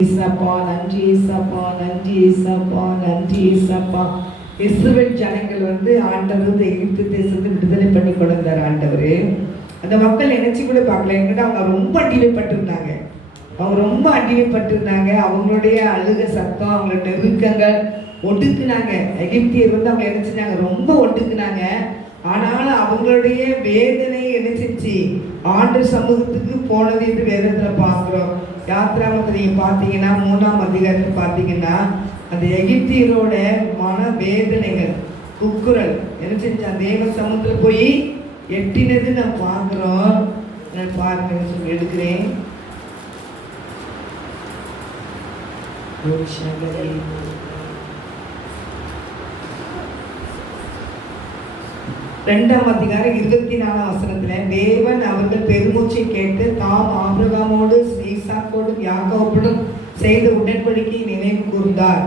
ஏசப்பா நன்றி, ஏசப்பா நன்றி, ஏசப்பா நன்றி, ஏசப்பா. இஸ்ரவேல் ஜனங்கள் ஆண்டவர் எகிப்து தேசத்தை விடுதலை பண்ணி கொண்டு வந்தார் ஆண்டவர். அந்த மக்கள் நினைச்சு கூட பார்க்கல. என்கிட்ட அவங்க ரொம்ப அடிமைப்பட்டிருந்தாங்க. அவங்களுடைய அழுக சத்தம், அவங்களோட நெருக்கங்கள் ஒடுக்குனாங்க. எகிப்தியர் அவங்க என்ன செஞ்சாங்க, ரொம்ப ஒடுக்குனாங்க. ஆனாலும் அவங்களுடைய வேதனை என்ன செஞ்சு ஆண்டு சமூகத்துக்கு போனது என்று வேதத்துல பார்க்கிறோம். யாத்திராமத்தை நீங்க பார்த்தீங்கன்னா 3ஆம் அதிகாரத்தில் பார்த்தீங்கன்னா அந்த எகிப்தியரோட மன வேதனைகள் குக்குரல் என்ன செஞ்சா தேவ சமூகத்தில் போய் எட்டினது நான் பார்க்கிறோம். நான் பாருங்க சொல்லி எடுக்கிறேன். ரெண்டாம் அதிகாரம் 24ஆம் வசனத்துல தேவன் அவர்கள் பெருமூச்சை கேட்டு தாம் ஆபிரகாமோடு ஈசாக்கோடும் யாக்கோபோடும் செய்த உடன்படிக்கையை நினைவு கூர்ந்தார்.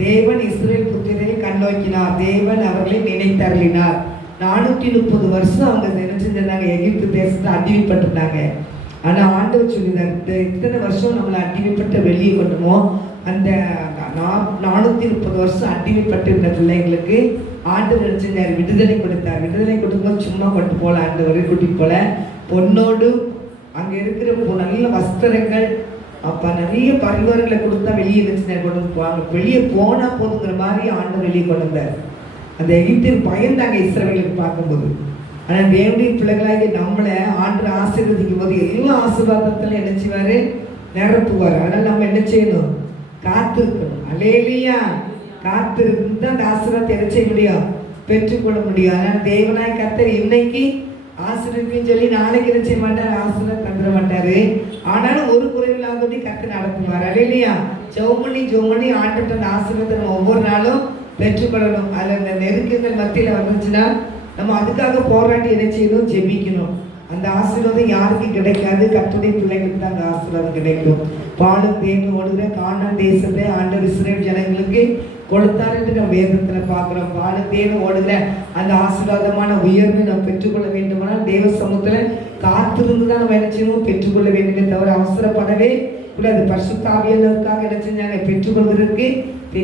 தேவன் இஸ்ரவேல் புத்திரரை கண்ணோக்கினார். தேவன் அவர்களை நினைத்தருளினார். 430 வருஷம் அவங்க நினைச்சிருந்தாங்க, எகிப்து தேசத்தை அடிமைப்பட்டிருந்தாங்க. ஆனா ஆண்டவர் சொல்லினார், இத்தனை வருஷம் நம்மளை அடிமைப்பட்ட வெளியே கொண்டுமோ அந்த 430 வருஷம் அடிமைப்பட்டிருந்த பிள்ளைங்களுக்கு ஆண்டவர் நினைச்சிருந்தார் விடுதலை கொடுத்தார். விடுதலை கொடுக்கும்போது சும்மா கொண்டு போல ஆண்டவர் கூட்டிட்டு போல பொண்ணோடு அங்க இருக்கிற நல்ல வஸ்திரங்கள் அப்ப நிறைய பரிவாரங்களை கொடுத்தா வெளியே நினைச்சிருந்தார் கொண்டு போவாங்க. வெளியே போனா போதுங்கிற மாதிரி ஆண்டவர் வெளியே கொண்டு வந்தார். அந்த எகிப்தியர் பயந்தாங்க இஸ்ரவேலுக்கு பார்க்கும்போது. ஆனா தேவனுடைய பிள்ளைகளாகி நம்மளை ஆண்டவர் ஆசீர்வதிக்கும் போது எல்லா ஆசீர்வாதத்துல என்ன செய்வாரு, நிரப்புவார். அதனால நம்ம என்ன செய்யணும், காத்திருக்கணும். அல்லேலூயா. காத்திருந்து அந்த ஆசீர்வாதத்தை என்ன செய்ய முடியும், பெற்றுக்கொள்ள முடியும். அதனால தேவனாய் கர்த்தர் இன்னைக்கு ஆசீர்வதின்னு சொல்லி நாளைக்கு என்ன செய்ய மாட்டார், ஆசீர்வாதம் தந்துட மாட்டாரு. ஆனாலும் ஒரு குறைவில்லாதபடி கர்த்தர் நடத்துவார். அல்லேலூயா. ஜெபம் பண்ணி ஆண்டவர்ட்ட அந்த ஆசீர்வாதத்தை நம்ம ஒவ்வொரு நாளும் பெற்றுக்கொள்ளணும். அதில் இந்த நெருக்கங்கள் மத்தியில் வந்துச்சுன்னா நம்ம அதுக்காக போராட்டி என்ன செய்யணும், ஜெபிக்கணும். அந்த ஆசீர்வாதம் யாருக்கு கிடைக்காது, கர்த்தருடைய பிள்ளைகளுக்கு தான் அந்த ஆசீர்வாதம் கிடைக்கும். பாலும் தேனும் ஓடுகிற கானான் தேசத்தை ஆண்டவர் இஸ்ரவேல் ஜனங்களுக்கு கொடுத்தார் என்று நம்ம வேதத்தில் பார்க்கிறோம். பாலும் தேனும் ஓடுகிற அந்த ஆசீர்வாதமான உயர்வை நம்ம பெற்றுக்கொள்ள வேண்டுமானால் தேவ சமூகத்தில் காத்திருந்து தான் நம்ம என்ன செய்யணும், பெற்றுக்கொள்ள வேண்டுமே தவிர அவசரப்படவே கூடாது. பரிசுத்த ஆவியானவருக்காக என்ன செஞ்சாங்க, பெற்றுக்கொள்வதற்கு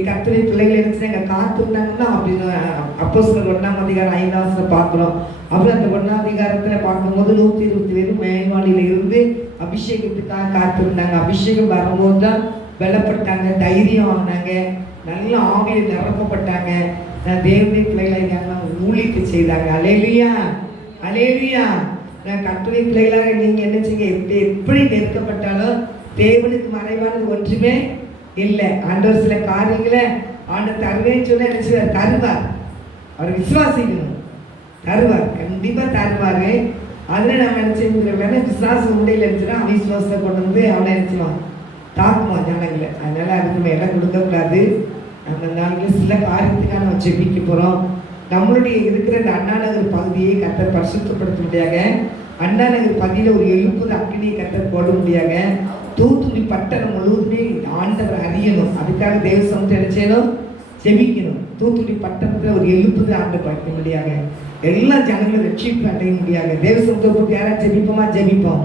கர்த்தருடைய பிள்ளைகள் என்ன செஞ்சாங்க, காத்திருந்தாங்கன்னா அப்படின்னு அப்போஸ்தலர் 1ஆம் அதிகாரம் 5ஆம் வசனம் பார்க்கிறோம். அப்புறம் அந்த 1ஆம் அதிகாரத்துல பார்க்கும்போது 120 பேரும் மேல்வாளியில இருந்து அபிஷேகத்துக்காக காத்திருந்தாங்க. அபிஷேகம் வரும்போது தான் பலப்பட்டாங்க, தைரியம் ஆனாங்க, நல்ல ஆவியில் நிரப்பப்பட்டாங்க. தேவனுடைய பிள்ளைகளை ஊழியத்தை செய்தாங்க. அல்லேலூயா, அல்லேலூயா. கர்த்தருடைய பிள்ளைகளாக நீங்க என்ன செய்ய, எப்படி நெருக்கப்பட்டாலும் தேவனுக்கு மறைவானது ஒன்றுமே இல்லை. ஆண்டவர் சில காரியங்களை ஆண்டவர் தருவேன்னு சொன்னா என்ன செய்வார், தருவார். அவர் விசுவாசிக்கணும், தருவார், கண்டிப்பா தருவாரு. அதுல நம்ம என்ன செய்யணும், விசுவாசம் உண்டையில் இருந்துச்சுன்னா அவிசுவாசத்தை கொண்டு வந்து அவனை நினைச்சுவான், தாக்குவான் ஜனங்களை. அதனால அதுக்கு நம்ம இடம் கொடுக்கக்கூடாது. நம்ம நாளைக்கு சில காரியத்துக்காக நம்ம ஜெபிக்க போறோம். நம்மளுடைய இருக்கிற இந்த அண்ணா நகர் பகுதியை கர்த்தர் பரிசுத்தப்படுத்த முடியாத, அண்ணா நகர் பகுதியில் ஒரு எழுப்புது அக்கினியை கர்த்தர் போட முடியாத, தூத்துக்குடி பட்டணம் முழுவதுமே ஆண்டவர் அறியணும். அதுக்காக தேவ சமூகத்தை என்ன செய்யணும், ஜெபிக்கணும். தூத்துக்குடி பட்டணத்தில் ஒரு எழுப்புது ஆண்டவர் வைக்க முடியாத, எல்லா ஜனங்களும் ரட்சிப்பு அடைய முடியாது. தேவ சமூகத்தை போட்டு யாரா ஜெபிப்போமா, ஜெபிப்போம்.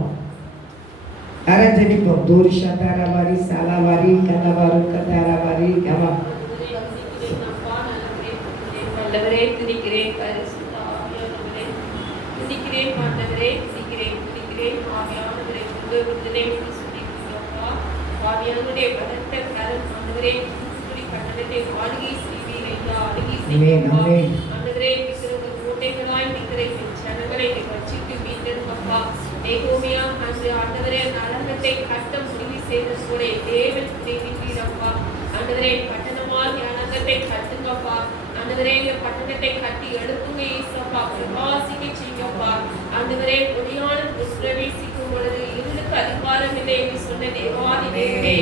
யாரா ஜெபிப்போம். தூரிஷா தாராவாரி சாலாவாரி கலவாரு கதாராவாரி கவா பட்டணத்தை கட்டி எழுப்புங்க ஏசப்பா, பிரகாசிக்க செய்யுங்கப்பா. ஆண்டவரே ஒளியான பிரவேசிக்கும் பொழுது இருளுக்கு அதிகாரம் இல்லை என்று சொன்ன தேவாதி தேவனே,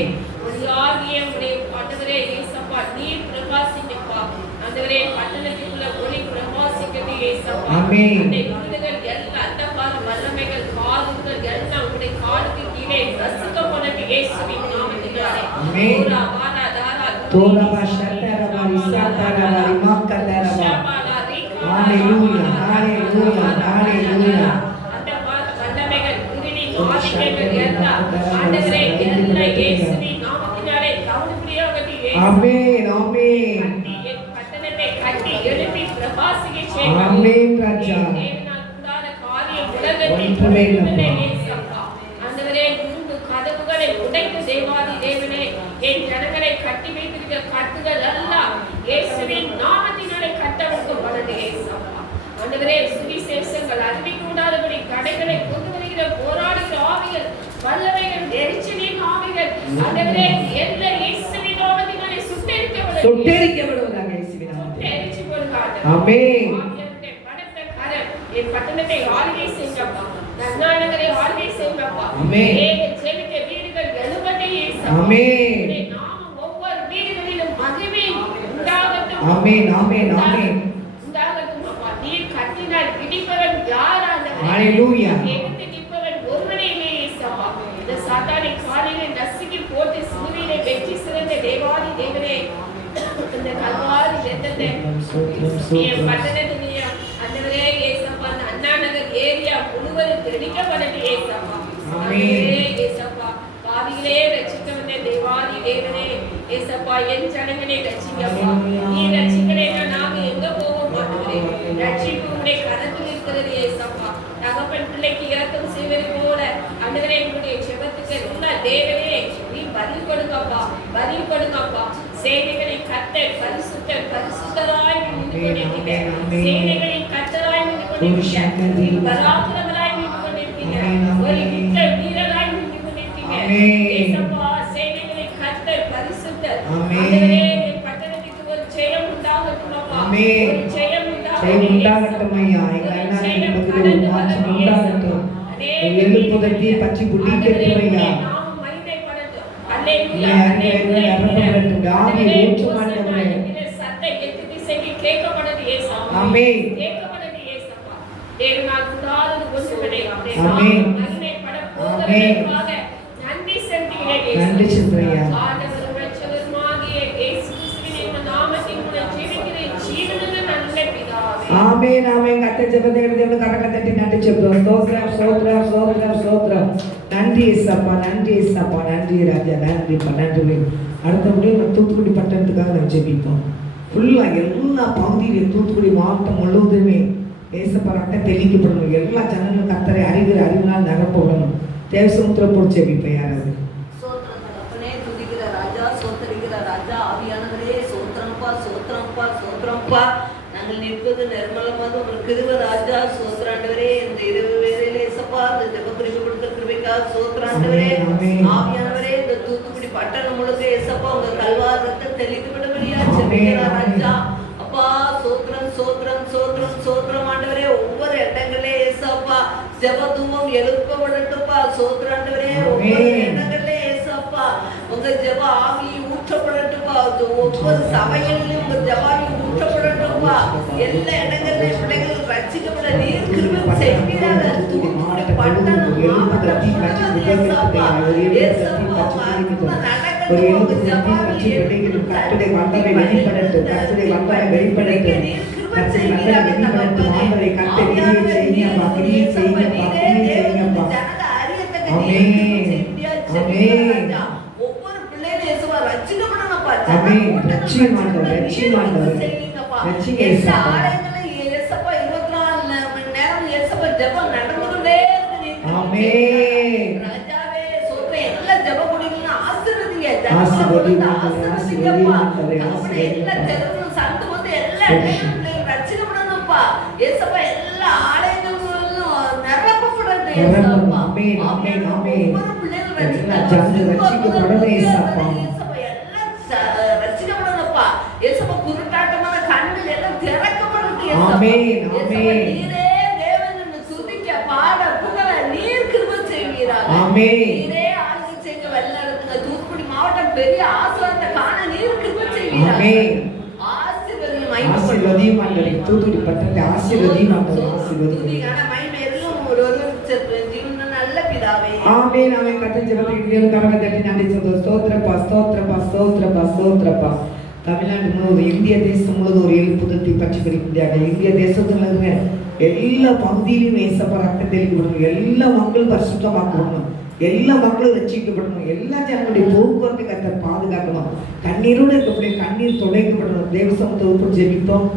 ஒளியாகிய உடைய ஆண்டவரே ஏசப்பா நீர் பிரகாசிங்கப்பா. ஆண்டவரே பட்டணத்துக்குள்ள ஒளி பிரகாசிக்கவே ஏசப்பா. அந்த இருளுகள் எல்லாம் அந்தகார வல்லமைகள் பாதுகள் எல்லாம் உடைய காலுக்கு கீழே நசுக்கப்படவே இயேசுவின் நாமத்தினாலே. ஓரா வாரா தாரா தோரா பாஷாரா மாரிசா தாரா மாக்கதாரா. ஹalleluya, ஹalleluya, ஹalleluya. அந்த வல்லமைகள் இருளின் ஆதிக்கங்கள் எல்லாம் ஆண்டவரே எல்லா இயேசுவின் நாமத்தினாலே கவனிப்படியாகட்டும் இயேசு. ஆமென் ஆமென் கட்டி என் பட்டணத்தை கட்டி எழுப்பி பிரகாசிக்க செய்யுங்க. ஆமென் ராஜா. தேவனால் கூடாத காரியம் உலகத்தில் ஒன்றுமே இல்லை. ஒன்றுமே இயேசப்பா. ஆண்டவரே, இரும்பு கதவுகளை உடைத்து தேவாதி தேவனே, என் ஜனங்களை கட்டி வைத்திருக்கிற கட்டுகள் எல்லாம் இயேசுவின் நாமத்தினாலே கட்டவிழ்க்கப்படட்டும் இயேசப்பா. ஆண்டவரே, சுவிசேஷங்கள் அறிவிக்கூடாதபடி தடைகளை கொண்டு வருகிற போராடுகிற ஆவிகள், வல்லமைகள், எரிச்சலின் ஆவிகள், ஆண்டவரே, எல்லா இயேசுவின் நாமத்தினாலே சுட்டெரிக்கப்படுவதாக இயேசுவின் நாமத்தில். எரிச்சு போடுகிறார். ஆமென். ஆவியானவரே, பலத்த கரம் என் பட்டணத்தை ஆளுகை செய்யுங்கப்பா. நன்னானவரை ஆளுகை செய்யுங்கப்பா. ஆமென். ஜெபிக்க வீடுகள் எழும்பட்டே இயேசப்பா. ஆமென். உம்முடைய நாமம் ஒவ்வொரு வீடுகளிலும் மகிமை உண்டாகட்டும். ஆமென் ஆமென் ஆமென். உண்டாகட்டும் அப்பா. நீர் கட்டினால் பிடிப்பவன் யார் ஆண்டவரே? ஹalleluya. எதிர்த்து நிற்பவன் ஒருவனே இல்லை இயேசப்பா. இந்த சாத்தானை காலிலே நசுக்கி போட்டு சிலுவையிலே வெற்றி சிறந்த தேவாதி தேவனே, இந்த கல்வாரி இரத்தத்தை என் பட்டணத்திலேயே ஆண்டவரே இயேசப்பா, அந்த அண்ணா நகர் ஏரியா முழுவதும் தெளிக்கப்படட்டும் இயேசப்பா. ஆண்டவரே இயேசப்பா, பாவிகளே ரட்சிக்க வந்த தேவாதி தேவனே இயேசப்பா, என் ஜனங்களே ரட்சிக்கப்பா. நீ ரட்சிக்கலைன்னா நாங்க எங்க போவோம் ஆண்டவரே? ரட்சிப்பு உம்முடைய கரத்தில் இருக்கிறது இயேசப்பா. தகப்பன் பிள்ளைக்கு இரக்கம் செய்வது போல ஆண்டவரே, எங்களுடைய ஜெபத்துக்கு எல்லா தேவனே நீ பதில் கொடுங்கப்பா, பதில் கொடுங்கப்பா. சேனைகளின் கர்த்தர் பரிசுத்தர், பரிசுத்தராய் நின்று கொண்டிருக்கிறீங்க. சேனைகளின் கர்த்தராய் நின்று கொண்டிருக்கிறீங்க. பராக்கிரமராய் நின்று கொண்டிருக்கிறீங்க. ஒரு யுத்த வீரராய் நின்று கொண்டிருக்கிறீங்க. இயேசப்பா, சேனைகளின் கர்த்தர் பரிசுத்தர். ஆண்டவரே, என் பட்டணத்துக்கு ஒரு ஜெயம் உண்டாகட்டும் அப்பா. ஒரு ஜெயம் உண்டாகட்டும் ஐயா. எங்கள் அண்ணாவின் பகுதியில் ஒரு மாற்றம் உண்டாகட்டும். எழுப்புதட்டி பற்றி புடிக்கட்டும் ஐயா. நன்றி சொல்றேன். ஆமென் ஆமென். கர்த்தர் ஜெபத்தை கேட்டு கரங்களை தட்டி நன்றி சொல்றோம். ஸ்தோத்திரம் ஸ்தோத்திரம் ஸ்தோத்திரம் ஸ்தோத்திரம். நன்றி இயேசப்பா, நன்றி இயேசப்பா, நன்றி ராஜா, நன்றிப்பா, நன்றி. அடுத்தபடியும் நம்ம தூத்துக்குடி பட்டணத்துக்காக நம்ம ஜெபிப்போம். ஃபுல்லாக எல்லா பகுதியிலும் தூத்துக்குடி மாவட்டம் முழுவதுமே இயேசப்பா ரத்தம் தெளிக்கப்படணும். எல்லா ஜனங்களும் கர்த்தரை அறிகிற அறிவினால் நிரப்பப்படணும். தேவசமுத்திரம் போட்டு ஜெபிப்பேன். யாராவது துதிக்கிற ராஜா, சோத்தரிக்கிற ராஜா, ஆவியானவரே சோத்திரம்பா, சோத்திரம்பா, சோத்திரம்பா. நாங்கள் நிற்பது நிர்மலமாக ஒரு கிருபை ராஜா, சோத்திராண்டவரே. இந்த இரவு வேளையிலே இயேசப்பா, இந்த ஜெப கிருபை கொடுத்த கிருபைக்காக சோத்திராண்டவரே. ஆவியானவரே, இந்த தூத்துக்குடி பட்டணம் முழுக்க இயேசப்பா உங்க கல்வார் ரத்தம் தெளிக்கப்படபடியா ஜெபிக்கிறா ராஜா. அப்பா சோத்திரம் சோத்திரம் சோத்திரம் சோத்திரம் ஆண்டவரே. ஒவ்வொரு இடங்களே இயேசப்பா ஜெபத்துவம் எழுப்பப்படட்டும்பா, சோத்திராண்டவரே. ஒவ்வொரு இடங்களே இயேசப்பா உங்க ஜெப ஆவி ஊற்றப்படட்டும்பா. ஒவ்வொரு சபைகளிலும் உங்க ஜெபாவி ஊற்றப்படட்டும்பா. எல்லா இடங்களிலும் பிள்ளைகள் ரட்சிக்கப்பட நீர் கிருபை செய்வீராக. தூத்துக்குடி பட்டணம் மாவட்டம் இயேசப்பா, இயேசப்பா அற்புதம் நடக்கட்டும். உங்க ஜெபாவி கர்த்தருடைய வல்லமை வெளிப்படட்டும், கர்த்தருடைய வல்லமை வெளிப்படட்டும், கர்த்தருடைய வல்லமை வெளிப்படட்டும். ஆண்டவரே கர்த்தர் கிரியை செய்யுங்கப்பா, கிரியை செய்யுங்கப்பா, கிரியை செய்யுங்கப்பா. ஆமென் ஆமென். ஒவ்வொரு பிள்ளைகளும் இயேசுவா ரட்சிக்கப்படணும்ப்பா. ஆமென். ரட்சியமாண்டவர், ரட்சியமாண்டவர், ரட்சிங்க இயேசப்பா. ஆலயங்களில் இயேசப்பா 24 மணி நேரம் இயேசப்பா ஜெபம் நடந்து கொண்டே இருக்கு. ஆமென். ராஜாவே சோத்திரம். எல்லா ஜெப குடிகளும் ஆசீர்வதிங்க. ஆசீர்வதிங்க, ஆசீர்வதிங்கப்பா. ஆசீர்வதிங்க. எல்லா ஜெபங்களும் சந்து வந்து எல்லா இடங்களிலும் பிள்ளைகள் ரட்சிக்கப்படணும்ப்பா. இயேசப்பா எல்லா ஆலயங்களிலும் நிரப்பப்படட்டும் இயேசப்பா. ஆமென் ஆமென் ஆமென். ஒவ்வொரு பிள்ளைகளும் எல்லா ஜனங்களும் ரட்சிக்கப்படணும் இயேசப்பா. ரட்சிக்கப்படணும்ப்பா. இயேசப்பா குருட்டாட்டமான கண்கள் எல்லாம் திறக்கப்படட்டும் இயேசப்பா. ஆமென் ஆமென். நீரே தேவன் என்று துதிக்க பாட புகழ நீர் கிருபை செய்வீராக. ஆமென். நீரே ஆளுகை செய்ய வழிநடத்துங்க. தூத்துக்குடி மாவட்டம் பெரிய ஆசீர்வாதத்தை காண நீர் கிருபை செய்வீராக. ஆமென். ஆசீர்வதியும் ஆசீர்வதியும் ஆண்டவரே. தூத்துக்குடி பட்டணத்தை ஆசீர்வதியும் ஆண்டவரே. ஆசீர்வதியும். துதிக்கான மகிமையிலும் ஒருவருக்கு ஜீவன் நல்ல பிதாவே. ஆமென் ஆமென். கர்த்தர் ஜெபத்தை கேட்டு கரங்களை தட்டி நன்றி சொல்றோம். ஸ்தோத்திரப்பா, ஸ்தோத்திரப்பா, ஸ்தோத்திரப்பா, ஸ்தோத்திரப்பா. தமிழ்நாடு முழுவதும் இந்திய தேசம் முழுவதும் ஒரு எழுப்புதத்தை பற்றி பிடிக்கிறார்கள். இந்திய தேசத்துல இருக்கிற எல்லா பகுதியிலும் இயேசப்பா ரத்தம் தெளிக்கப்படணும். எல்லா மக்களும் பரிசுத்தமாக்கப்படணும். எல்லா மக்களும் ரட்சிக்கப்படணும். எல்லா ஜனங்களுடைய போக்குவரத்து கர்த்தர் பாதுகாக்கணும். கண்ணீரோடு இருக்கக்கூடிய கண்ணீர் துடைக்கப்பட்ட தேவ சமூகத்தை ஜெபிப்போம்.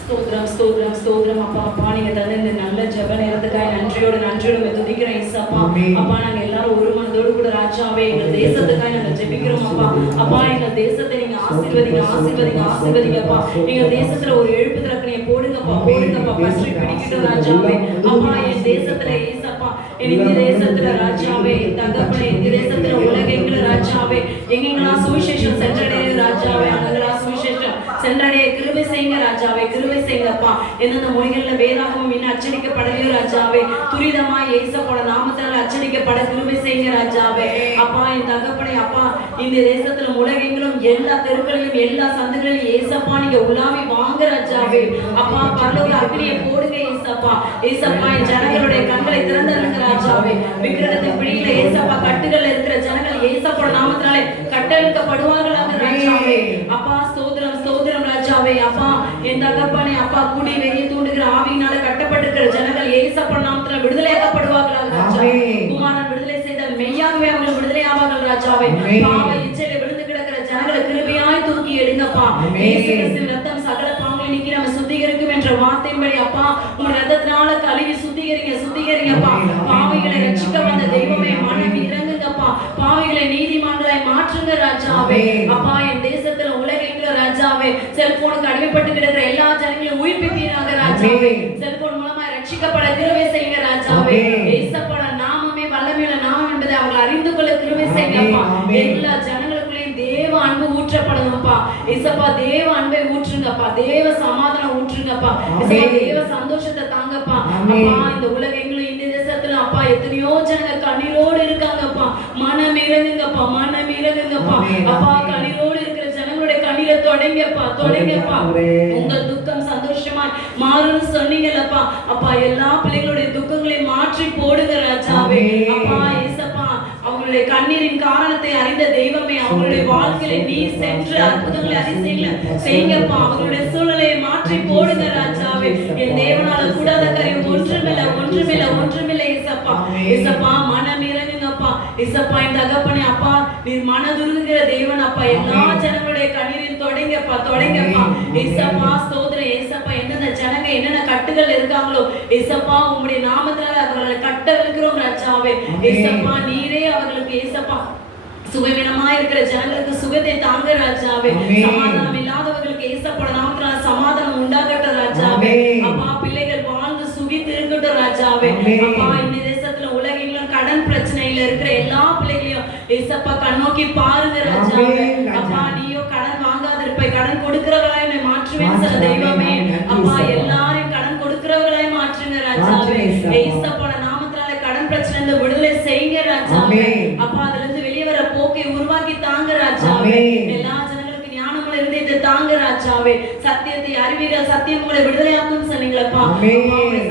ஸ்தோத்திரம் ஸ்தோத்திரம் ஸ்தோத்திரம் அப்பா. அப்பா நீங்க தந்த இந்த நல்ல ஜெப நேரத்துக்காக நன்றியோடு துதிக்கிறோம் இயேசப்பா. அப்பா நாங்க எல்லாரும் ஒரு மனதோடு கூட ராஜாவே எங்கள் தேசத்துக்காக நாங்க ஜெபிக்கிறோம் அப்பா. அப்பா எங்கள் தேசத்தை நீங்க ஆசீர்வதிங்க ஆசீர்வதிங்க ஆசீர்வதிங்கப்பா. எங்க தேசத்துல ஒரு எழுப்புதலுக்கு நீங்க போடுங்கப்பா போடுங்கப்பா. பற்றி பிடிக்கட்டும் ராஜாவே. அப்பா என் தேசத்துல இயேசப்பா, எங்க தேசத்துல ராஜாவே தகப்பனே, எங்க தேசத்துல உலகெங்கில ராஜாவே எங்கெங்கெல்லாம் சுவிசேஷம் சென்றடையுது ராஜாவே, அங்கெல்லாம் சுவிசேஷம் சென்றடைய கிருபை செய்யுங்க ராஜாவே, கிருபை செய்யுங்கப்பா. எந்தெந்த மொழிகள்ல வேதாகமும் இன்னும் அச்சடிக்கப்படலையோ ராஜாவே, துரிதமா இயேசுவோட நாமத்தால அச்சடிக்கப்பட கிருபை செய்யுங்க ராஜாவே. அப்பா என் தகப்பனே, அப்பா இந்த தேசத்துல உலகெங்கிலும் எல்லா தெருக்களிலும் எல்லா சந்துகளிலும் ஏசப்பா நீங்க உலாவி வாங்க ராஜாவே. அப்பா பரலோக அக்னியை போடுங்க ஏசப்பா. ஏசப்பா என் ஜனங்களுடைய கண்களை திறந்திருங்க ராஜாவே. விக்கிரகத்தின் பிடியில ஏசப்பா கட்டுகள் இருக்கிற ஜனங்கள் ஏசப்போட நாமத்தினாலே கட்டளிக்கப்படுவார்களாக ராஜாவே. அப்பா ஸ்தோத்திரம் ஸ்தோத்திரம் ராஜாவே. அப்பா என் தகப்பனே, அப்பா கூடி வெளியே தூண்டுகிற ஆவியினால கட்டப்பட்டிருக்கிற ஜனங்கள் ஏசப்போட நாமத்தினால விடுதலையாக்கப்படுவார்களாக ராஜாவே. குமாரன் விடுதலை செய்தால் மெய்யாகவே அவர்கள் விடுதலை ஆவார்கள் ராஜாவே. பாவ இச்சையில விழுந்து கிடக்கிற ஜனங்களை கிருபையாய் தூக்கி எடுங்கப்பா. இயேசு கிறிஸ்துவின் ரத்தம் சகல பாவங்களை நீக்கி நம்ம சுத்திகரிக்கும் என்ற வார்த்தையின்படி அப்பா உங்க ரத்தத்தினால கழுவி சுத்திகரிங்க சுத்திகரிங்கப்பா. பாவிகளை ரட்சிக்க வந்த தெய்வமே மனம் இறங்குங்கப்பா. பாவிகளை நீதிமான்களாய் மாற்றுங்க ராஜாவே. அப்பா என் தேசத்துல உலகெங்கில ராஜாவே செல்போனுக்கு அடிமைப்பட்டு கிடக்கிற எல்லா ஜனங்களையும் உயிர்ப்பிப்பீராக ராஜாவே. செல்போன் மூலமா ரட்சிக்கப்பட கிருபை செய்யுங்க ராஜாவே. ஏசப்பட நாமமே வல்லமையுள்ள நாமம் என்பதை அவங்க அறிந்து கொள்ள கிருபை செய்யுங்கப்பா. எல்லா ஜனங்களுக்குள்ளேயும் தேவ அன்பு ஊற்றப்படணும்ப்பா. ஏசப்பா தேவ அன்பை ஊற்றுங்கப்பா, தேவ சமாதானம் ஊற்றுங்கப்பா, தேவ சந்தோஷத்தை தாங்கப்பா. அப்பா இந்த உலகெங்கிலும் இந்த தேசத்துல அப்பா எத்தனையோ ஜனங்க கண்ணீரோடு இருக்காங்கப்பா. மனம் இறங்குங்கப்பா, மனம் இறங்குங்கப்பா. அப்பா கண்ணீரோடு இருக்கிற ஜனங்களுடைய கண்ணீரை தொடங்கப்பா தொடங்கப்பா. உங்கள் துக்கம் சந்தோஷமா மாறுன்னு சொன்னீங்கல்லப்பா. அப்பா எல்லா பிள்ளைகளுடைய துக்கங்களை மாற்றி போடுங்க ராஜாவே. அப்பா ஏசப்பா அவங்களுடைய கண்ணீரின் காரணத்தை அறிந்த தெய்வமே, அவங்களுடைய வாழ்க்கையில நீ சென்று அற்புதங்களை அதிசயங்களை செய்யுங்கப்பா. அவங்களுடைய சூழ்நிலையை மாற்றி போடுங்க ராஜாவே. என் தேவனால கூடாத காரியம் ஒன்றுமில்லை ஒன்றுமில்லை ஒன்றுமில்லை ஏசப்பா. ஏசப்பா மனம் இறங்குங்கப்பா. ஏசப்பா என் தகப்பனே, அப்பா நீர் மனதுருகிற தேவன் அப்பா. எல்லா ஜனங்களுடைய கண்ணீரின் தொடங்கப்பா தொடங்கப்பா. ஏசப்பா ஸ்தோத்திரம். ஏசப்பா எந்தெந்த ஜனங்க என்னென்ன கட்டுகள் இருக்காங்களோ ஏசப்பா உம்முடைய நாமத்தினால அவர்களை கட்டவிழ்கிறோம் ராஜாவே. ஏசப்பா நீரே அவர்களுக்கு ஏசப்பா சுகவீனமா இருக்கிற ஜனங்களுக்கு சுகத்தை தாங்க ராஜாவே. சமாதானம் இல்லாதவர்களுக்கு ஏசப்பட நாமத்தினால சமாதானம் உண்டாகட்டும் ராஜாவே. அப்பா பிள்ளைகள் வாழ்ந்து சுகித்து இருக்கட்டும் ராஜாவே. அப்பா இந்த தேசத்துல உலகெங்கிலும் கடன் பிரச்சனையில இருக்கிற எல்லா பிள்ளைகளையும் ஏசப்பா கண்ணோக்கி பாருங்க ராஜாவே. அப்பா நீயோ கடன் வாங்காத இருப்பாய், கடன் கொடுக்கிறவர்களாய் என்னை மாற்றுவேன் சில தெய்வமே. அப்பா எல்லாரையும் கடன் கொடுக்கிறவர்களாய் மாற்றுங்க ராஜாவே. ஏசப்போட நாமத்தினால கடன் பிரச்சனை விடுதலை செய்யுங்க ராஜாவே. அப்பா அதுல இருந்து வெளியே வர போக்கை உருவாக்கி தாங்க ராஜாவே. எல்லா ஜனங்களுக்கு ஞானமுள்ள இருதயத்தை தாங்க ராஜாவே. சத்தியத்தை அறிவீர்கள், சத்தியம் உங்களை விடுதலையாக்கும் சொன்னீங்களப்பா.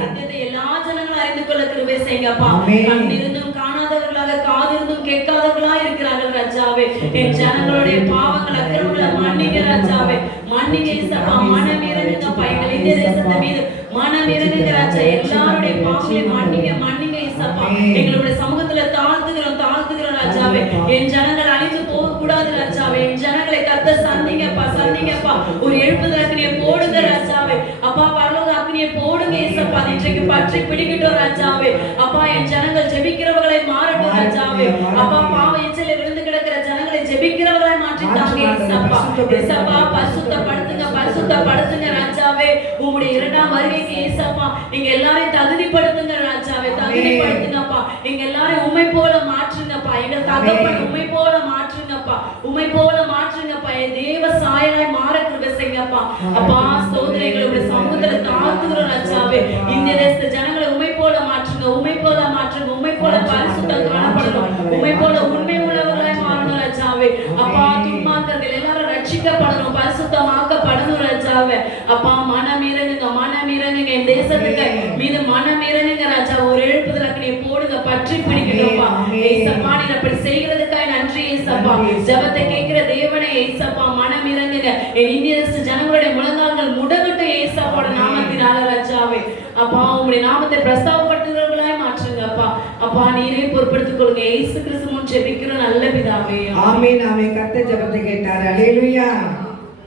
சத்தியத்தை எல்லா ஜனங்களும் அறிந்து கொள்ள கிருபை செய்யுங்கப்பா. கண்ணிருந்தும் காணாதவர்களாக, காதிருந்தும் கேட்காதவர்களா இருக்கிறார்கள் ராஜாவே. என் ஜனங்களுடைய பாவங்கள் அக்கிரமங்களை மன்னிங்க ராஜாவே. மன்னிங்க இயேசப்பா. மனம் இறங்குங்கப்பா. எங்கள் இந்திய தேசத்து மீது மனம் இறங்குங்க ராஜா. எல்லாருடைய பாவங்களை மன்னிங்க மன்னிங்க இயேசப்பா. எங்களுடைய சமூகத்துல தாழ்த்துகிறோம் தாழ்த்துகிறோம் ராஜாவே. என் ஜனங்கள் அழிந்து போக கூடாது ராஜாவே. என் ஜனங்களை கத்த சந்திங்கப்பா சந்திங்கப்பா. ஒரு எழுப்புதல் அக்னியை போடுங்க ராஜாவே. அப்பா பரலோக அக்னியை போடுங்க இயேசப்பா. இன்றைக்கு பற்றி பிடிக்கட்டும் ராஜாவே. அப்பா என் ஜனங்கள் ஜெபிக்கிறவர்களை மாறட்டும் ராஜாவே. அப்பா பாவ எச்சலை விழுந்து கிடக்கிற ஜனங்களை ஜெபிக்கிறவர்களை மாற்றிட்டாங்க இயேசப்பா. இயேசப்பா பரிசுத்தப்படுத்துங்க பரிசுத்தப்படுத்துங்க ராஜாவே. உம்முடைய இரண்டாம் வருகைக்கு இயேசப்பா நீங்க எல்லாரையும் தகுதிப்படுத்துங்க ராஜாவே. தகுதிப்படுத்துங்கப்பா. எங்க எல்லாரையும் உம்மை போல மாற்றுங்கப்பா. எங்க தகப்பன் உம்மை போல மாற்றுங்கப்பா. உம்மை போல மாற்றுங்கப்பா. என் தேவ சாயலாய் மாற கிருபை செய்யுங்கப்பா. அப்பா ஸ்தோத்திரம். எங்களுடைய சமூகத்துல தாழ்த்துகிறோம் ராஜாவே. இந்த தேச ஜனங்களை உம்மை போல மாற்றுங்க உம்மை போல மாற்றுங்க. உம்மை போல பரிசுத்தம் காணப்படணும். உம்மை போல உண்மை உள்ளவர்களாய் மாறணும் ராஜாவே. அப்பா துன்மார்க்கர்கள் எல்லாரும் ரட்சிக்கப்படணும், பரிசுத்தமாக்கப்படணும் ராஜாவே. அப்பா மனம் இறங்குங்க மனம் இறங்குங்க. என் தேசத்துக்கு மீது மனம் இறங்குங்க ராஜா. ஒரு எழுப்புதல் அக்னியை போடுங்க, பற்றி பிடிக்கணும்ப்பா. ஏசப்பா நீர் அப்படி செய்கிறதுக்காக நன்றி ஏசப்பா. ஜெபத்தை கேட்கிற தேவனே ஏசப்பா மனம் இறங்குங்க. என் இந்திய தேச ஜனங்களுடைய முழங்கால்கள் முடங்கட்டும் ஏசப்பாவோட நாமத்தினால ராஜாவே. அப்பா உங்களுடைய நாமத்தை பிரஸ்தாபப்படுத்துகிறவர்களாய் மாற்றுங்க அப்பா. அப்பா நீரே பொறுப்படுத்திக் கொள்ளுங்க. இயேசு கிறிஸ்து முன் ஜெபிக்கிறோம் நல்ல பிதாவே. ஆமென் ஆமென். கர்த்தர் ஜெபத்தை கேட்டார். ஹல்லேலூயா.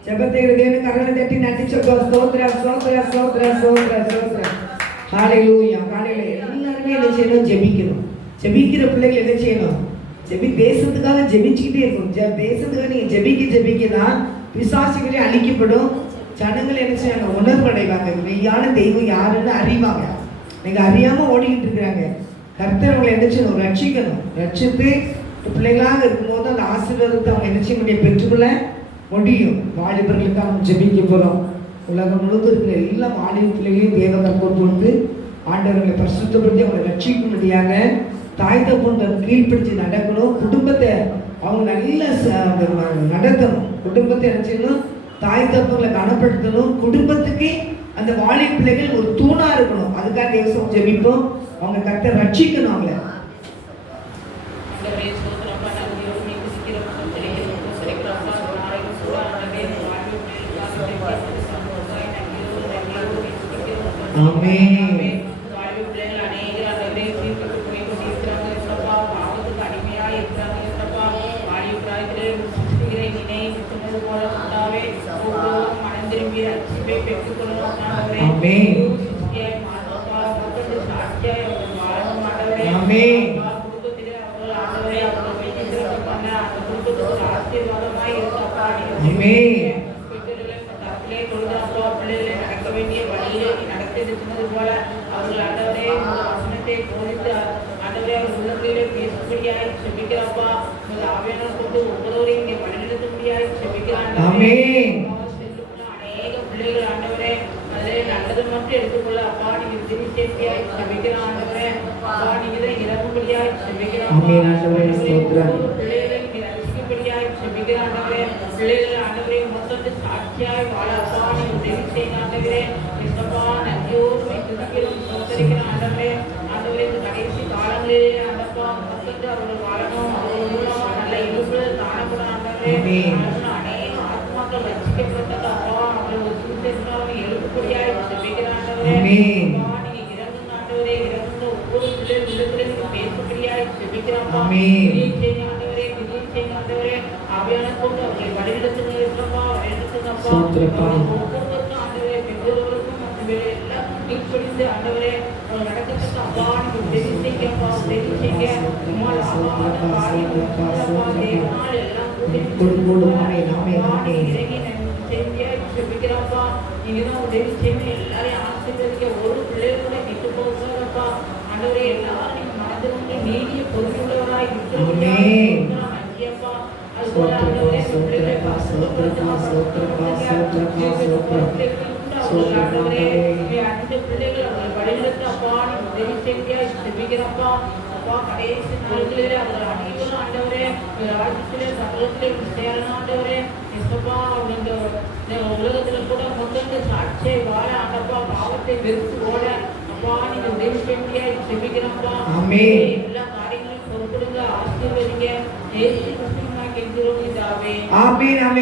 ஜெபத்தை தேவன் கரங்களை தட்டி நன்றி சொல்லுவோம். ஸ்தோத்திரம் ஸ்தோத்திரம் ஸ்தோத்திரம் ஸ்தோத்திரம் ஸ்தோத்திரம். ஹல்லேலூயா ஹல்லேலூயா. எல்லாரும் என்ன செய்யணும்? ஜெபிக்கணும். ஜெபிக்கிற பிள்ளைகள் என்ன செய்யணும்? தேசத்துக்காக ஜெபிச்சுக்கிட்டே இருக்கும். தேசத்துக்காக நீங்க ஜெபிக்க தான் பிசாசுகளே அழிக்கப்படும். ஜனங்கள் என்ன செய்வாங்க? உணர்வடைவாங்க. மெய்யான தெய்வம் யாருன்னு அறிவாங்க. நீங்க அறியாம ஓடிக்கிட்டு இருக்கிறாங்க. கர்த்தர் அவங்களை என்ன செய்யணும்? ரட்சிக்கணும். ரட்சித்து பிள்ளைகளாக இருக்கும்போது அந்த ஆசீர்வாதத்தை அவங்க என்ன செய்ய முடியும்? பெற்றுக்கொள்ள முடியும். வாலிபர்களுக்கு அவங்க ஜெபிக்க போகிறோம். உலகம் முழுவதும் இருக்கிற எல்லா வாலிப பிள்ளைகளையும் தேவ கற்போடு கொடுத்து ஆண்டவர்களை பரிசுத்தப்படுத்தி அவங்களை ரட்சிக்கும்படியாக தாய் தகப்பன் கீழ்ப்பிடிச்சு நடக்கணும். குடும்பத்தை அவங்க நல்ல நடத்தணும். குடும்பத்தை என்ன செய்யணும்? தாய் தகப்பங்களை கனப்படுத்தணும். குடும்பத்துக்கு அந்த வாலிப பிள்ளைகள் ஒரு தூணா இருக்கணும். அதுக்காக தேவசம் ஜெபிப்போம். அவங்க கர்த்தர் ரட்சிக்கணும் அவங்கள. ஆமென்.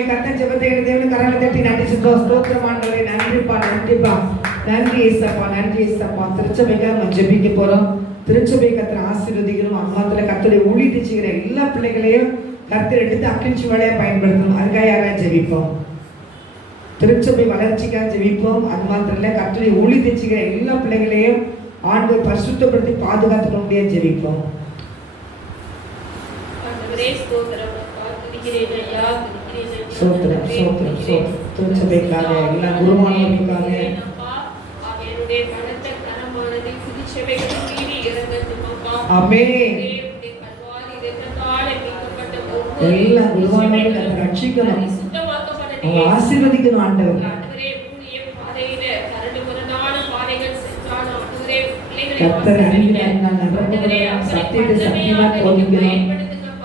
கர்த்தர் ஜெபத்தை தேவன் கரங்களை தட்டி நன்றி சொல்லுவோம். ஸ்தோத்திரம் ஆண்டவரே. நன்றிப்பா நன்றிப்பா. நன்றி ஏசப்பா நன்றி ஏசப்பா. திருச்சபைக்காக நம்ம ஜெபிக்க போறோம். திருச்சபை கர்த்தர் ஆசீர்வதிக்கணும். அம்மாத்துல கர்த்தரை ஊழியத்தை செய்கிற எல்லா பிள்ளைகளையும் கர்த்தர் எடுத்து அக்கினிச்சு வேலையை பயன்படுத்தணும். அதுக்காக யாராவது ஜெபிப்போம். திருச்சபை வளர்ச்சிக்காக ஜெபிப்போம். அது மாத்திரம் இல்லை, கர்த்தரை ஊழியத்தை செய்கிற எல்லா பிள்ளைகளையும் ஆண்டவர் பரிசுத்தப்படுத்தி பாதுகாத்துக்க முடியாது ஜெபிப்போம். சோத்திரம் சோத்திரம் சோத்திரம். திருச்சபைக்காக எல்லா குருமானவர்களுக்காக ஆமென். எல்லா குருமானவர்களும் ரட்சிக்கணும். அவங்க ஆசீர்வதிக்கணும் ஆண்டவர். கர்த்தர் அறிவினார் நடப்பவர்கள் சத்தியத்தை சத்தியமா போதிக்கணும்.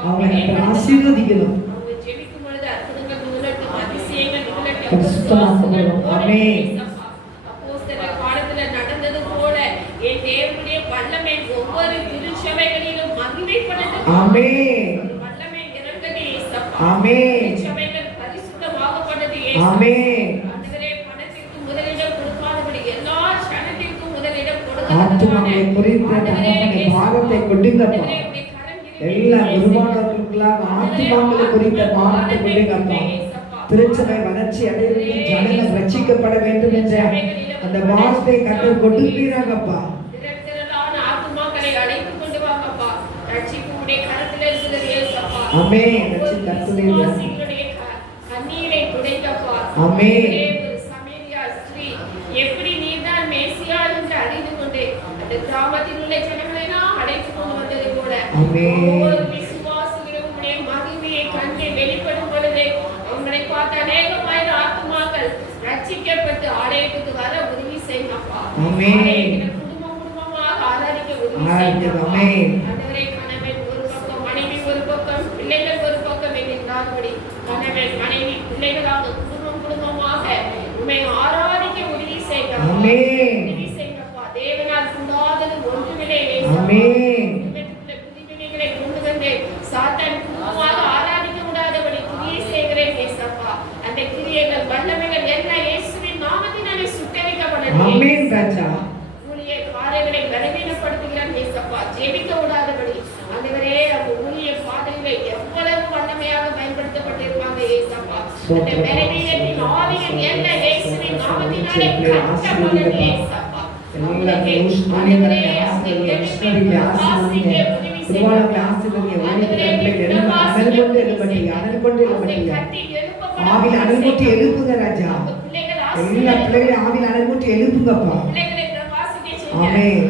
அவங்களை ஆசீர்வதிக்கணும். பரிசுத்தமாக்கணும். ஆமென். நடந்தது போல என் தேவனுடைய வல்லமை ஒவ்வொரு திருச்சபைகளிலும் மகிமைப்படட்டும். ஆமென். வல்லமை இறங்கட்டும் இயேசுப்பா. ஆமென். திருச்சபைகள் பரிசுத்தமாக்கப்படட்டும் இயேசுப்பா. ஆமென். ஆண்டவரே, பணத்திற்கு முதலிடம் கொடுக்காதபடி எல்லா சனத்திற்கும் முதலிடம் ஆத்துமாவை குறித்து தகப்பனை பாரம் பாரத்தை கொடுங்கப்பா. எல்லா குருவானவர்களுக்கெல்லாம் ஆத்துமாக்களை குறித்த பாரத்தை கொடுங்கப்பா. திருச்சபை வளர்ச்சி அடைய வேண்டும், ஜனங்கள் ரட்சிக்கப்பட வேண்டும் என்ற அந்த பாரத்தை கர்த்தர் கொடுப்பீராகப்பா. ஆமென். ஆமென். எப்படி நீர்தான் மேசியா என்று அறிந்து கொண்டே அந்த கிராமத்தில் உள்ள ஜனங்களை எல்லாம் அழைத்து கொண்டு வந்தது போல ஒவ்வொரு விசுவாசிகளும் உம்முடைய மகிமையை கண்டு வெளிப்படும் பொழுது உங்களை பார்த்த அநேகமாயிரம் ஆத்துமாக்கள் ரட்சிக்கப்பட்டு ஆலயத்துக்கு வர உதவி செய்யப்பா. குடும்பம் குடும்பமாக ஆராதிக்க உதவி செய்யப்பா. ஆண்டவரே, கணவன் ஒரு பக்கம், மனைவி ஒரு பக்கம், பிள்ளைகள் ஒரு பக்கம் என்றார்படி கணவன் மனைவி பிள்ளைகளாக குடும்பம் குடும்பமாக உம்மை ஆராதிக்க உதவி செய்யப்பா. உதவி செய்யப்பா. தேவனால் கூடாதது ஒன்றுமில்லை. புதிமைகளை கொண்டு வந்து சாத்தான் குடும்பமாக ஆராதிக்க முடியாதபடி புதிய செய்கிறேன் ஏசப்பா. அந்த கிரியைகள் வல்லமைகள் எல்லாம் இயேசுவின் நாமத்தினாலே சுட்டரிக்கப்படட்டும். ஊழிய பாதைகளை பலவீனப்படுத்துகிறான் ஏசப்பா. ஜெபிக்க விடாதபடி ஆண்டவரே, அந்த ஊழிய பாதைகளை எவ்வளவு வல்லமையாக பயன்படுத்தப்பட்டிருப்பாங்க ஏசப்பா. அந்த பலவீனத்தின் ஆவிகள் எல்லாம் இயேசுவின் நாமத்தினாலே கட்டப்படட்டும் ஏசப்பா. எழுப்புங்க ராஜா. எல்லா பிள்ளைகளையும் ஆவியில் அனல்மூட்டி எழுப்புங்கப்பா. ஆமென்.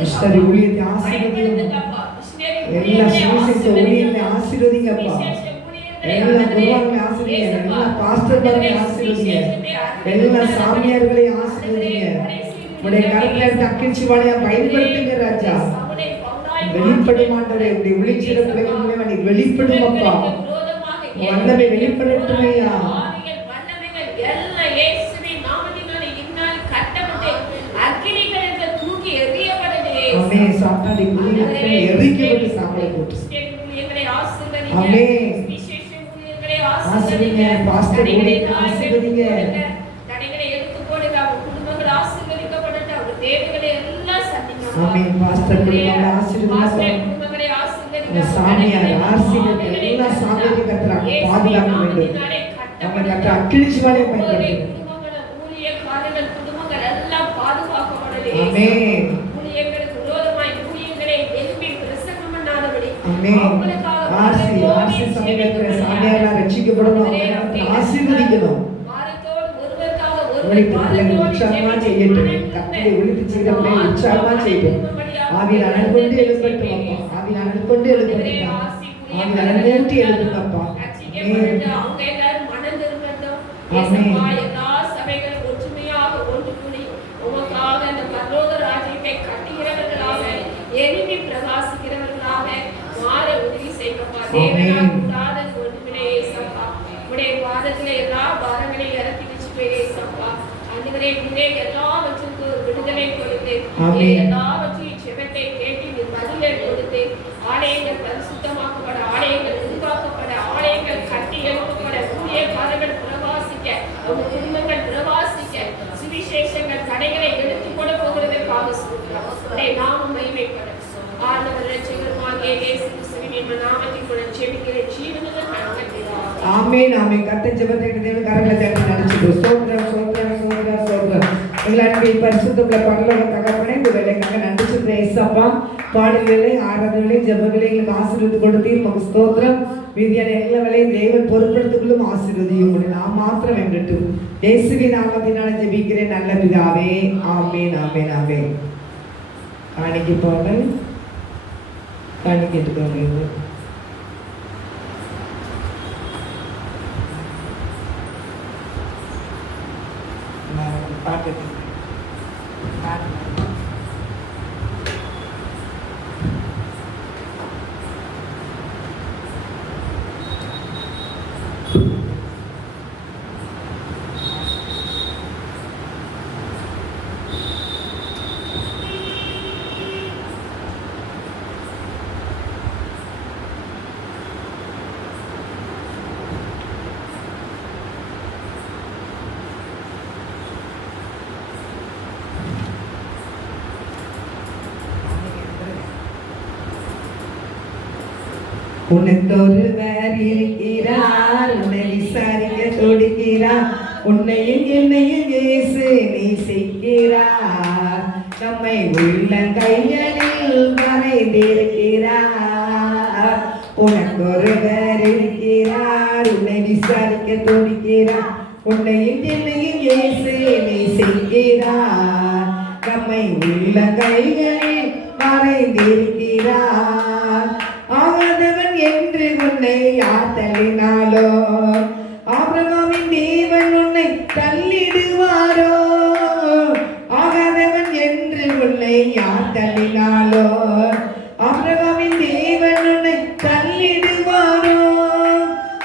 மிஷனரி ஊழியத்தை ஆசீர்வதிங்க. எல்லா சுவிசேஷ ஊழியத்தை ஆசீர்வதிங்கப்பா. எல்லா குருவான்களை ஆசீர்வதிங்க. எல்லா பாஸ்டர்களை ஆசீர்வதிங்க. எல்லா சாமியார்களை ஆசீர்வதிங்க. உடைய கரங்களை தக்கிச்சு வாழையா பயன்படுத்துங்க ராஜா. வெளிப்படுமாண்டவரே, இப்படி விழிச்சிட பிள்ளைகள் மூலமா நீ வெளிப்படுமப்பா. வல்லமை வெளிப்படட்டுமையா. ஆமென். சாத்தானை குருவிற்கு எரிக்கப்பட்டு சாம்பலை போட்டு. ஆமென். ஆசீர்வதிங்க பாஸ்டர் ஊழியத்தை ஆசீர்வதிங்க. தடைகளை எடுத்து போடுங்க. அவங்க குடும்பங்கள் ஆசீர்வதிக்கப்படட்டும். அவங்க தேவைகளை எல்லாம் சந்திங்க. ஆமென். பாஸ்டர் குடும்பங்களை ஆசீர்வதிங்க. குடும்பங்களை ஆசீர்வதிங்க. சாமியார் ஆசீர்வதிங்க. எல்லா சாமியாரை கர்த்தர் பாதுகாக்க வேண்டும். நம்ம கர்த்தர் அக்கிழிச்சு வாழையா பயன்படுத்துங்க. குடும்பங்கள் ஊழியக்காரர்கள் குடும்பங்கள் எல்லாம் பாதுகாக்கப்படட்டும். ஆமென். ஊழியர்களுக்கு விரோதமாய் ஊழியர்களை எதுவுமே பிரசங்கம் பண்ணாதபடி ஆமென். ஆசி சமயத்துல சாமியாரெல்லாம் ரட்சிக்கப்படணும். ஆசீர்வதிக்கணும். உற்சாகமா செய்யட்டும். கர்த்தரை விழித்து செய்கிறவர்களை உற்சாகமா செய்யட்டும். ஆவியில் அனல் கொண்டு எழுப்பட்டும் அப்பா. ஆவியில் அனல் கொண்டு எழுப்பட்டும். ஆவியில் அனல் மூட்டி எழுப்புங்கப்பா. அவங்க எல்லாரும் மனம் திரும்பட்டும். எல்லா சபைகளும் ஒற்றுமையாக ஒன்று கூடி உமக்காக அந்த பரலோக ராஜ்யத்தை கட்டுகிறவர்களாக எளிமை பிரகாசிக்கிறவர்களாக மாற உதவி செய்யப்பா. தேவனால் கூடாதது ஒன்றுமில்லை ஏசப்பா. உடைய பாதத்துல எல்லா பாரங்களையும் இறக்கி வச்சுட்டு ஏசப்பா. ஆண்டவரே, நீரே எல்லாவற்றுக்கும் ஒரு விடுதலை கொடுத்து எல்லாவற்றையும் செபத்தை கேட்டு நீர் பதிலை கொடுத்து ஆலயங்கள் பரிசுத்தமாக்கப்பட, ஆலயங்கள் உருவாக்கப்பட, ஆலயங்கள் கட்டி எழுப்பப்பட, ஊழியக்காரர்கள் பிரவாசிக்க, அவங்க குடும்பங்கள் பிரவாசிக்க, சுவிசேஷங்கள் தடைகளை எடுத்துக் கொண்டு போகிறதற்காக சொல்கிறோம். நாமும் மகிமைப்பட ஆண்டவர் ரட்சகருமாகிய இயேசு கிறிஸ்துவின் நாமத்தில் கூட ஜெபிக்கிற ஜீவனுள்ள நல்ல பிதாவே. ஆமென். ஆமென். கர்த்தர் ஜெபத்தை கேட்டு கரங்களை தட்டி நடிச்சுட்டு ஸ்தோத்திரம் ஸ்தோத்திரம் ஸ்தோத்திரம் ஸ்தோத்திரம். எங்களுடைய பரிசுத்தமுள்ள பரலோக தகப்பனே, இந்த வேலைக்காக நன்றி சொல்றேன் ஏசப்பா. பாடல்களை, ஆராதனைகளை, ஜெபங்களை எங்களுக்கு ஆசீர்வதித்து கொடுத்தீர். உமக்கு ஸ்தோத்திரம். மீதியான எல்லா வேலையும் தேவன் பொறுப்படுத்துகளும் ஆசீர்வதியும். நான் மாத்திரம் என்றும் இயேசுவின் நாமத்தினால ஜெபிக்கிறேன் நல்ல பிதாவே. ஆமென். ஆமென். ஆமென். காணிக்கு போங்க. காணிக்கு எடுத்துக்கோங்க. பாட்டு உனக்கொருவர் இருக்கிறார், உன்னை விசாரிக்க துடிக்கிறார், உன்னையும் என்னையும் இயேசு நேசிக்கிறார், நம்மை உள்ளங்கைகளில் வரைந்திருக்கிறார். உனக்கொருவர் இருக்கிறார், உன்னை விசாரிக்க துடிக்கிறார், உன்னையும் என்னையும் இயேசு நேசிக்கிறார், நம்மை உள்ளங்கைகளில் வரைந்திருக்கிறார். ஆகாதவன் என்று உன்னை யார் தள்ளினாலோ, ஆபிரகாமின் தேவன் உன்னை தள்ளிடுவாரோ. ஆகாதவன் என்று உன்னை யார் தள்ளினாலோ, ஆபிரகாமின் தேவன் உன்னை தள்ளிடுவாரோ.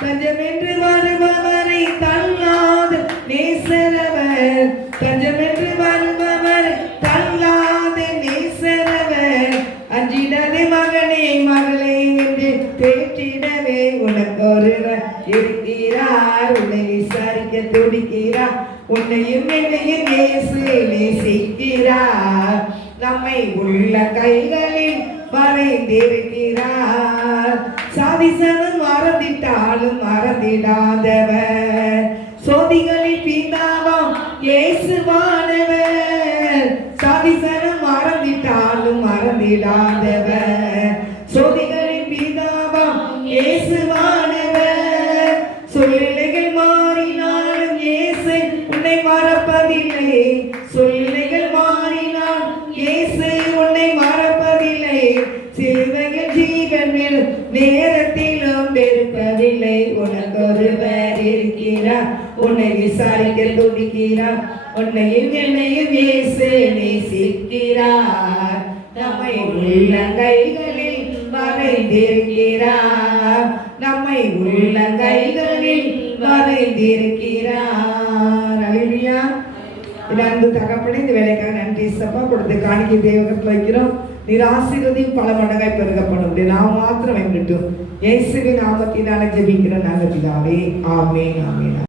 தஞ்சமென்று வருபவரை தள்ளாத நேசரவர், தஞ்சமென்று வருபவரை தள்ளாத நேசரவர், அஞ்சிடாதே மகனே மகளே என்று தேற்றிடவே உனக்கொருவர் இருக்கிறார், உன்னை விசாரிக்க துடிக்கிறார், உன்னையும் என்னையும் இயேசு நேசிக்கிறார், நம்மை உள்ள கைகளில் வரைந்திருக்கிறார். சாதிசனும் மறந்திட்டாலும் மறந்திடாதவர், சோதிகளின் பிதாவாம் இயேசுவானவர். சாதிசனும் மறந்திட்டாலும் மறந்திடாதவர், சோதிகளின் பிதாவாம் இயேசுவானவர். சூழ்நிலைகள் மாறினாலும் இயேசு உன்னை மறப்பதில்லை, சூழ்நிலைகள் மாறினால் இயேசு உன்னை மறப்பதில்லை, சிலுவையில் ஜீவன் நேரத்திலும் வெறுப்பதில்லை. உனக்கொருவர் இருக்கிறார், உன்னை விசாரிக்க துடிக்கிறார், உன்னையும் என்னையும் இயேசு நேசிக்கிறார், நம்மை உள்ளங்கைகளில் வரைந்திருக்கிறார், நம்மை உள்ளங்கைகளில் வரைந்திருக்கிறார். அல்லேலூயா. அன்பு தகப்பனே, இந்த வேலைக்காக நன்றி சப்பா. கொடுத்து காணிக்கை தேவகத்தில் வைக்கிறோம். நீர் ஆசீர்வதியும் பல மடங்காய் பெருகப்படும். நாம் மாத்திரம் எங்கிட்டும் இயேசுவின் நாமத்தினால ஜெபிக்கிற நல்ல பிதாவே. ஆமென், ஆமென்.